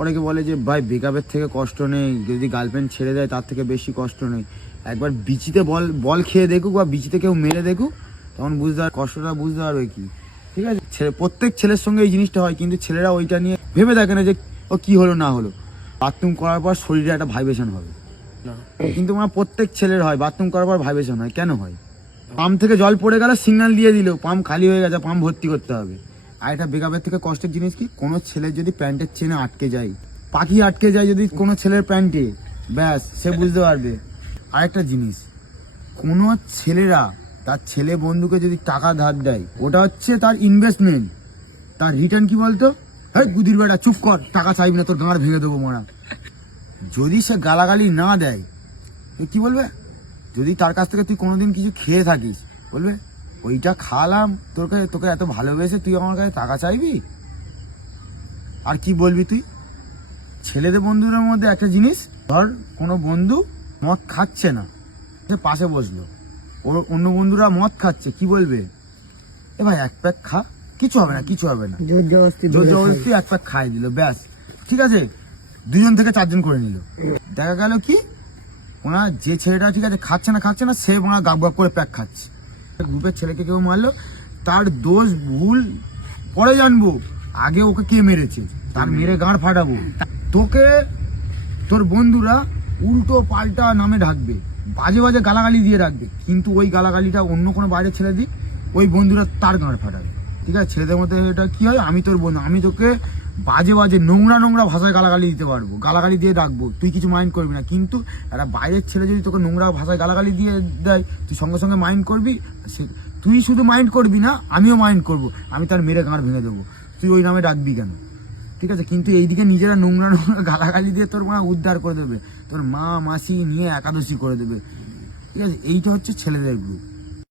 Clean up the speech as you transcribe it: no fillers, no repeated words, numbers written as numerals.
অনেকে বলে যে ভাই ব্রেকআপের থেকে কষ্ট নেই, যদি গার্লফ্রেন্ড ছেড়ে দেয় তার থেকে বেশি কষ্ট নেই। একবার বিচিতে বল খেয়ে দেখুক বা বিচিতে কেউ মেরে দেখুক, তখন কষ্টটা বুঝতে পারবে কি। ঠিক আছে, প্রত্যেক ছেলের সঙ্গে এই জিনিসটা হয়, কিন্তু ছেলেরা ওইটা নিয়ে ভেবে দেখে না যে ও কি হলো না হলো। বাথরুম করার পর শরীরে একটা ভাইব্রেশন হবে, কিন্তু আমার প্রত্যেক ছেলের হয় বাথরুম করার পর ভাইব্রেশন হয়। কেন হয়? পাম্প থেকে জল পড়ে গেল, সিগন্যাল দিয়ে দিল পাম্প খালি হয়ে গেছে, পাম্প ভর্তি করতে হবে। আর এটা ব্রেকআপের থেকে কষ্টের জিনিস কি, কোনো ছেলের যদি প্যান্টের চেনে আটকে যায়, পাখি আটকে যায় যদি কোনো ছেলের প্যান্টে, ব্যাস সে বুঝতে পারবে। আরেকটা জিনিস, কোনো ছেলেরা তার ছেলে বন্ধুকে যদি টাকা ধার দেয়, ওটা হচ্ছে তার ইনভেস্টমেন্ট। তার রিটার্ন কি বলতো, হ্যাঁ গুদির বেটা চুপ কর, টাকা চাইবি না, তোর গাঁড় ভেঙে দেবো মারা। যদি সে গালাগালি না দেয়, কি বলবে? যদি তার কাছ থেকে তুই কোনোদিন কিছু খেয়ে থাকিস, বলবে ওইটা খাওয়ালাম তোকে এত ভালোবেসে তুই আমার কাছে টাকা চাইবি? আর কি বলবি তুই? ছেলেদের বন্ধুদের মধ্যে একটা জিনিস, ধর কোনো বন্ধু মদ খাচ্ছে না, সে পাশে বসলো, ওর অন্য বন্ধুরা মদ খাচ্ছে, কি বলবে? এ ভাই এক প্যাক খা, কিছু হবে না, কিছু হবে না, জোর জবরদস্তি এক প্যাক খাই দিল, ব্যাস ঠিক আছে, 2জন থেকে 4জন করে নিল। দেখা গেল কি, ওনার যে ছেলেটা ঠিক আছে খাচ্ছে না, সে ওনার গাপ গাপ করে প্যাক খাচ্ছে। গ্রুপের ছেলেকে কেউ মারলো, তার দোষ ভুল পরে জানবো, আগে ওকে কে মেরেছে তার মেরে গাঁড় ফাটাবো। তোকে তোর বন্ধুরা উল্টো পাল্টা নামে ডাকবে, বাজে বাজে গালাগালি দিয়ে রাখবে, কিন্তু ওই গালাগালিটা অন্য কোনো বাইরের ছেলে দিক, ওই বন্ধুরা তার গাঁড় ফাটাবে। ঠিক আছে, ছেলেদের মধ্যে এটা কি হয়, আমি তোর বন্ধু, আমি তোকে বাজে বাজে নোংরা ভাষায় গালাগালি দিতে পারবো, গালাগালি দিয়ে ডাকবো, তুই কিছু মাইন্ড করবি না। কিন্তু একটা বাইরের ছেলে যদি তোকে নোংরা ভাষায় গালাগালি দিয়ে দেয়, তুই সঙ্গে সঙ্গে মাইন্ড করবি। তুই শুধু মাইন্ড করবি না, আমিও মাইন্ড করব, আমি তার মেরে গাঁড় ভেঙে দেবো, তুই ওই নামে ডাকবি কেন? ঠিক আছে, কিন্তু এইদিকে নিজেরা নোংরা গালাগালি দিয়ে তোর মা উদ্ধার করে দেবে, তোর মা মাসি নিয়ে একাদশী করে দেবে। ঠিক আছে, এইটা হচ্ছে ছেলেদের গ্রুপ।